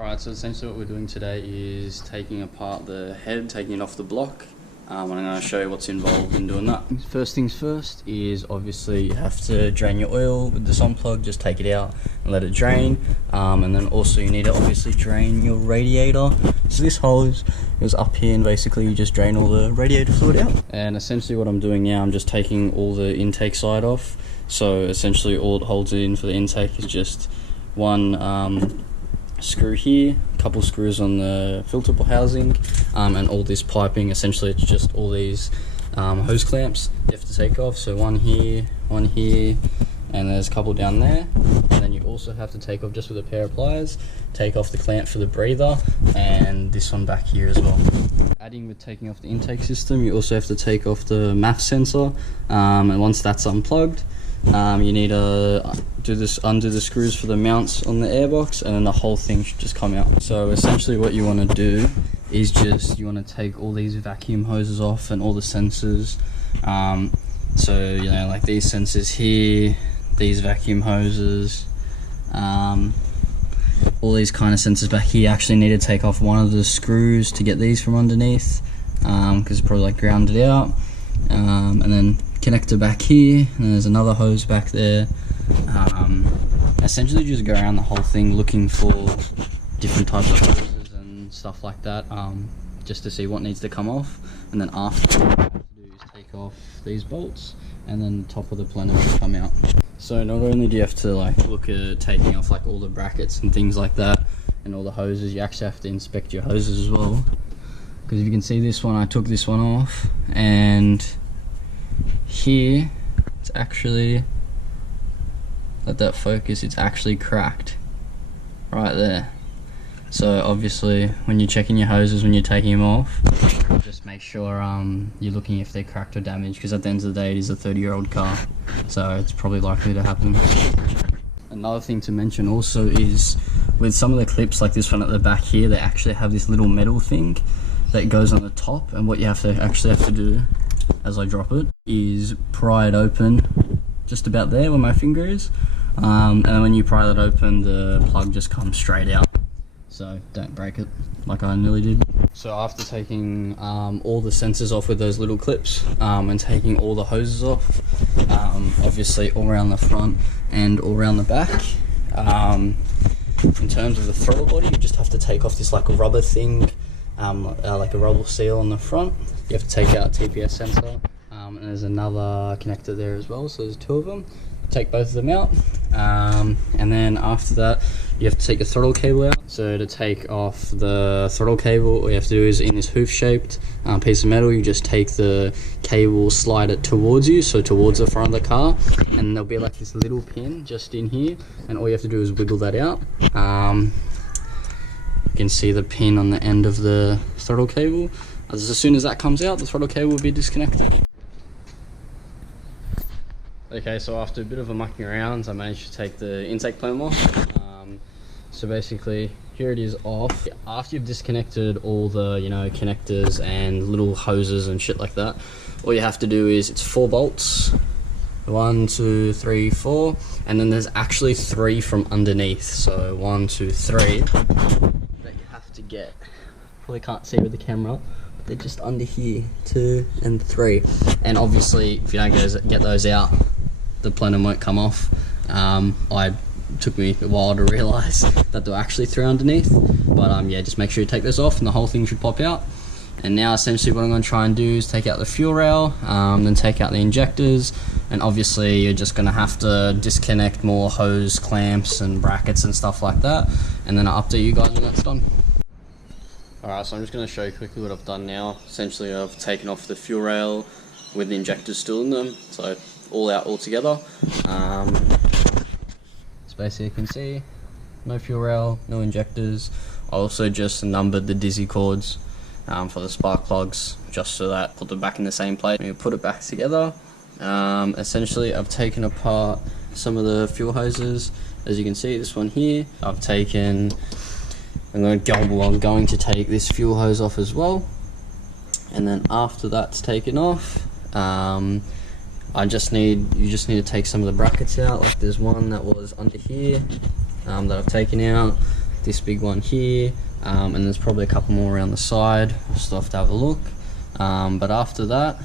Alright, so essentially what we're doing today is taking apart the head, taking it off the block, and I'm going to show you what's involved in doing that. First things first is obviously you have to drain your oil with the sun plug, just take it out and let it drain, and then also you need to obviously drain your radiator. So this hose goes up here and basically you just drain all the radiator fluid out. And essentially what I'm doing now, I'm just taking all the intake side off. So essentially all it holds it in for the intake is just one screw here, a couple screws on the filter housing, and all this piping. Essentially it's just all these hose clamps you have to take off. So one here, and there's a couple down there. And then you also have to take off, just with a pair of pliers, take off the clamp for the breather, and this one back here as well. Adding with taking off the intake system, you also have to take off the MAF sensor, and once that's unplugged, you need to undo the screws for the mounts on the airbox, and then the whole thing should just come out. So essentially what you want to do is you want to take all these vacuum hoses off and all the sensors. So you know, like these sensors here, these vacuum hoses, all these kind of sensors back here. Actually need to take off one of the screws to get these from underneath, because it's probably like grounded out, and then connector back here, and there's another hose back there. Essentially just go around the whole thing looking for different types of hoses and stuff like that, just to see what needs to come off. And then after, what you have to do is take off these bolts, and then the top of the planner will come out. So not only do you have to like look at taking off like all the brackets and things like that and all the hoses, you actually have to inspect your hoses as well, because if you can see this one, I took this one off, and here it's actually, let that focus, it's actually cracked right there. So obviously when you're checking your hoses, when you're taking them off, just make sure you're looking if they're cracked or damaged, because at the end of the day it is a 30-year-old car, so it's probably likely to happen. Another thing to mention also is with some of the clips like this one at the back here, they actually have this little metal thing that goes on the top, and what you have to do as I drop it is pry it open just about there where my finger is, and then when you pry that open, the plug just comes straight out, so don't break it like I nearly did. So after taking all the sensors off with those little clips, and taking all the hoses off, obviously all around the front and all around the back, in terms of the throttle body, you just have to take off this like a rubber thing, like a rubber seal on the front. You have to take out TPS sensor, and there's another connector there as well, so there's two of them. Take both of them out, and then after that you have to take the throttle cable out. So to take off the throttle cable, all you have to do is, in this hoof shaped piece of metal, you just take the cable, slide it towards you, so towards the front of the car, and there'll be like this little pin just in here, and all you have to do is wiggle that out. You can see the pin on the end of the throttle cable. As soon as that comes out, the throttle cable will be disconnected. Okay, so after a bit of a mucking around, I managed to take the intake plenum off. So basically, here it is off. After you've disconnected all the, connectors and little hoses and shit like that, all you have to do is, it's 4 bolts. 1, 2, 3, 4, and then there's actually 3 from underneath. So 1, 2, 3 that you have to get. Probably can't see with the camera. They're just under here, 2 and 3, and obviously if you don't get those out, the plenum won't come off. Took me a while to realise that there were actually 3 underneath, but yeah, just make sure you take this off and the whole thing should pop out. And now essentially what I'm going to try and do is take out the fuel rail, then take out the injectors, and obviously you're just going to have to disconnect more hose clamps and brackets and stuff like that, and then I'll update you guys when that's done. Alright, so I'm just going to show you quickly what I've done now. Essentially I've taken off the fuel rail with the injectors still in them, so all out all together. So basically you can see, no fuel rail, no injectors. I also just numbered the dizzy cords for the spark plugs, just so that put them back in the same place. You put it back together. Essentially I've taken apart some of the fuel hoses. As you can see, this one here, I'm going to take this fuel hose off as well, and then after that's taken off, you just need to take some of the brackets out. Like there's one that was under here that I've taken out. this big one here, and there's probably a couple more around the side. Still have to have a look, but after that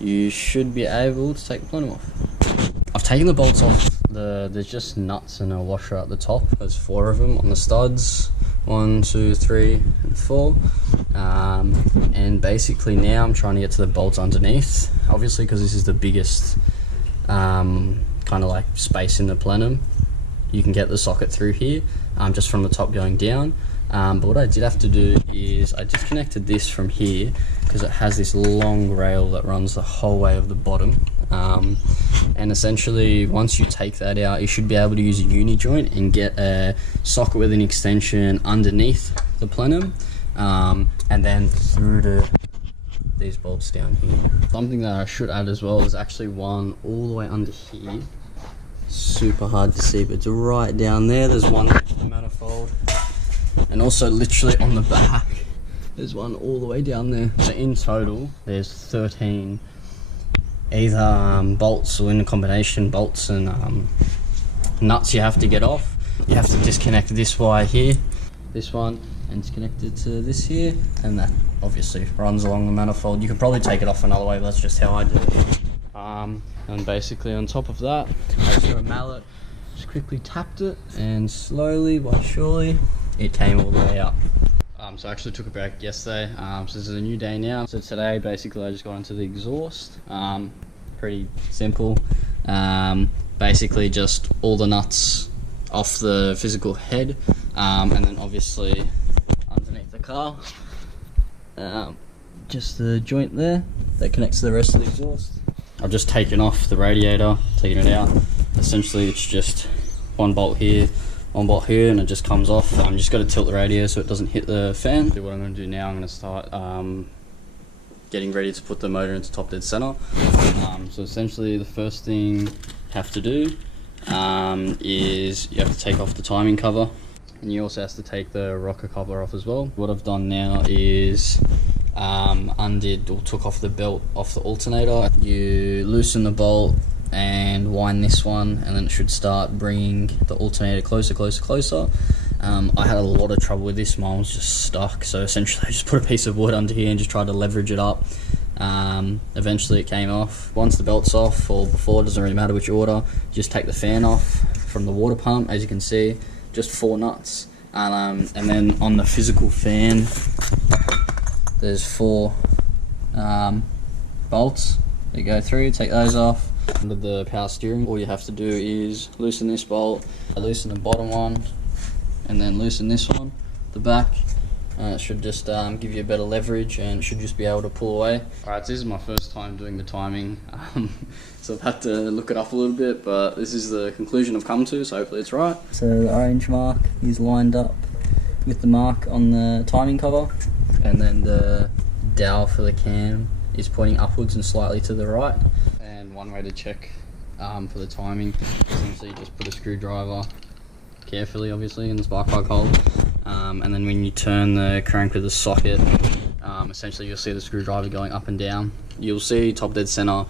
you should be able to take the plenum off. I've taken the bolts off. There's just nuts and a washer at the top. There's 4 of them on the studs, 1, 2, 3 and 4, and basically now I'm trying to get to the bolts underneath, obviously, because this is the biggest kind of like space in the plenum. You can get the socket through here, just from the top going down. But what I did have to do is I disconnected this from here because it has this long rail that runs the whole way of the bottom. And essentially once you take that out, you should be able to use a uni joint and get a socket with an extension underneath the plenum, and then through to these bolts down here. Something that I should add as well is actually one all the way under here. Super hard to see, but it's right down there. There's one next to the manifold, and also literally on the back there's one all the way down there. So in total there's 13 either bolts, or in a combination bolts and nuts you have to get off. You have to disconnect this wire here, this one, and it's connected to this here, and that obviously runs along the manifold. You could probably take it off another way, but that's just how I do it. And basically on top of that, I just got a mallet, just quickly tapped it, and slowly but surely it came all the way up. So I actually took a break yesterday, so this is a new day now. So today basically I just got into the exhaust. Pretty simple. Basically just all the nuts off the physical head, and then obviously underneath the car, just the joint there that connects to the rest of the exhaust. I've just taken off the radiator, taken it out. Essentially it's just one bolt here, one bolt here, and it just comes off. I'm just got to tilt the radiator so it doesn't hit the fan. What I'm going to do now, I'm going to start getting ready to put the motor into top dead center. So essentially the first thing you have to do is you have to take off the timing cover, and you also have to take the rocker cover off as well. What I've done now is undid or took off the belt off the alternator. You loosen the bolt and wind this one, and then it should start bringing the alternator closer. I had a lot of trouble with this. Mine was just stuck, so essentially I just put a piece of wood under here and just tried to leverage it up. Eventually it came off. Once the belt's off, or before, it doesn't really matter which order, just take the fan off from the water pump. As you can see, just 4 nuts, and then on the physical fan there's 4 bolts that go through. Take those off. Under the power steering, all you have to do is loosen this bolt, loosen the bottom one, and then loosen this one, the back, and it should just give you a better leverage, and it should just be able to pull away. Alright, so this is my first time doing the timing, so I've had to look it up a little bit, but this is the conclusion I've come to, so hopefully it's right. So the orange mark is lined up with the mark on the timing cover, and then the dowel for the cam is pointing upwards and slightly to the right. And one way to check for the timing, essentially you just put a screwdriver carefully, obviously, in the spark plug hole, and then when you turn the crank with the socket, essentially you'll see the screwdriver going up and down. You'll see top dead center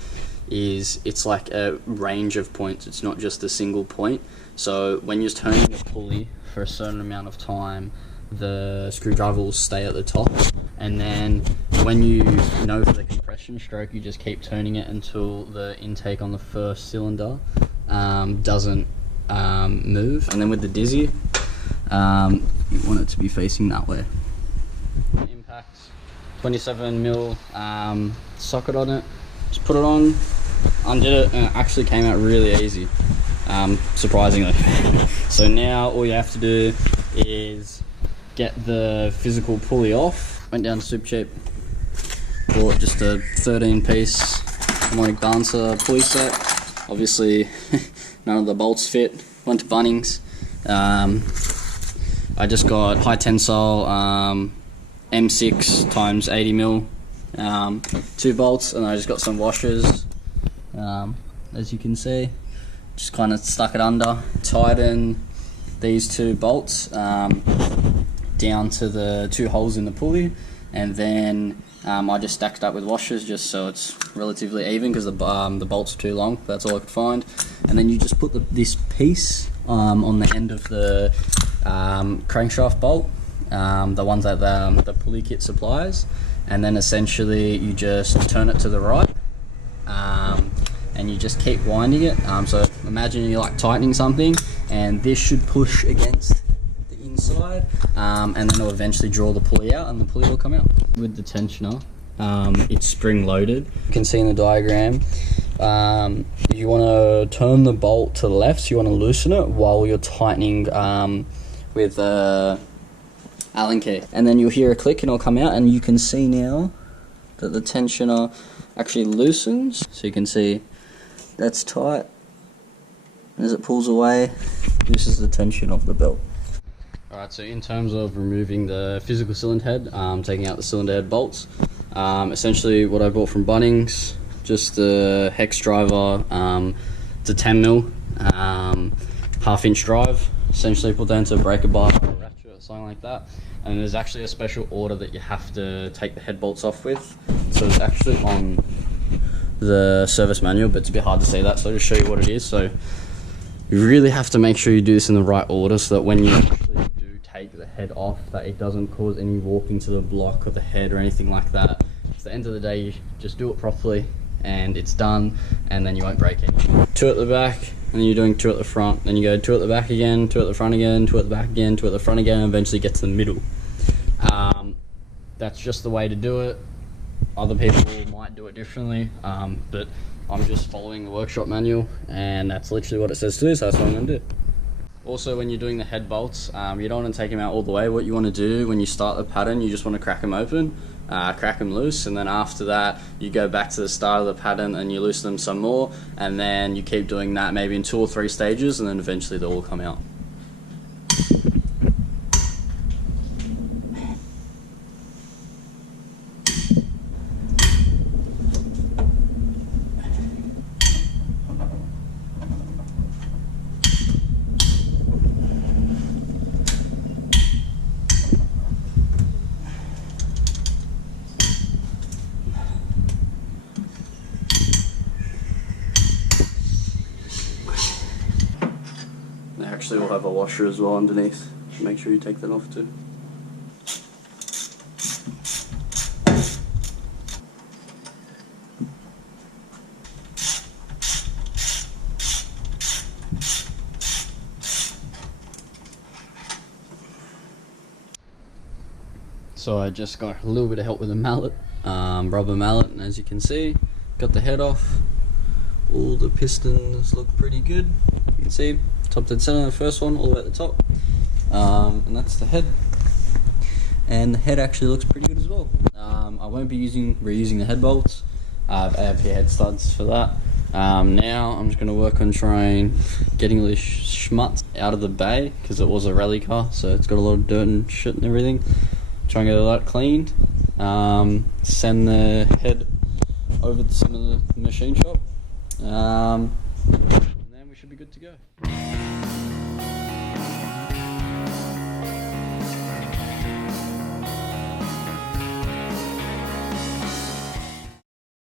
it's like a range of points, it's not just a single point. So when you're turning a pulley for a certain amount of time, the screwdriver will stay at the top, and then when you know for the compression stroke, you just keep turning it until the intake on the first cylinder doesn't move. And then with the Dizzy, you want it to be facing that way. Impact 27mm socket on it, just put it on, undid it, and it actually came out really easy, surprisingly. So now all you have to do is get the physical pulley off. Went down to Supercheap, bought just a 13-piece harmonic balancer pulley set. Obviously none of the bolts fit. Went to Bunnings. I just got high tensile M6 times 80mm 2 bolts, and I just got some washers. As you can see, just kind of stuck it under, tighten these 2 bolts down to the 2 holes in the pulley, and then I just stacked it up with washers just so it's relatively even, because the bolts are too long. That's all I could find. And then you just put this piece on the end of the crankshaft bolt, the ones that the pulley kit supplies, and then essentially you just turn it to the right, and you just keep winding it. So imagine you're like tightening something, and this should push against the inside, and then it'll eventually draw the pulley out, and the pulley will come out. With the tensioner, it's spring loaded. You can see in the diagram, you want to turn the bolt to the left, so you want to loosen it while you're tightening with Allen key, and then you'll hear a click and it'll come out, and you can see now that the tensioner actually loosens. So you can see that's tight. As it pulls away, this is the tension of the belt. Alright, so in terms of removing the physical cylinder head, taking out the cylinder head bolts, essentially what I bought from Bunnings, just the hex driver, it's a 10mm, half-inch drive, essentially put that into a breaker bar or a ratchet or something like that. And there's actually a special order that you have to take the head bolts off with, so it's actually on the service manual, but it's a bit hard to see that, so I'll just show you what it is. So you really have to make sure you do this in the right order, so that when you actually do take the head off, that it doesn't cause any warping to the block or the head or anything like that. At the end of the day, you just do it properly and it's done, and then you won't break anything. 2 at the back, and then you're doing 2 at the front, then you go 2 at the back again, 2 at the front again, 2 at the back again, 2 at the front again, and eventually get to the middle. That's just the way to do it. Other people might do it differently, but I'm just following the workshop manual, and that's literally what it says to do, so that's what I'm going to do. Also, when you're doing the head bolts, you don't want to take them out all the way. What you want to do when you start the pattern, you just want to crack them open, crack them loose, and then after that you go back to the start of the pattern and you loosen them some more, and then you keep doing that maybe in 2 or 3 stages, and then eventually they'll all come out. They actually will have a washer as well underneath. Make sure you take that off too. So I just got a little bit of help with a mallet, rubber mallet, and as you can see, got the head off. All the pistons look pretty good. You can see top dead center, the first one, all the way at the top, and that's the head. And the head actually looks pretty good as well. I won't be reusing the head bolts. I have AIP head studs for that. Now I'm just going to work on trying getting all this schmutz out of the bay, because it was a rally car, so it's got a lot of dirt and shit and everything. Try and get all that cleaned. Send the head over to some of the machine shop. And then we should be good to go.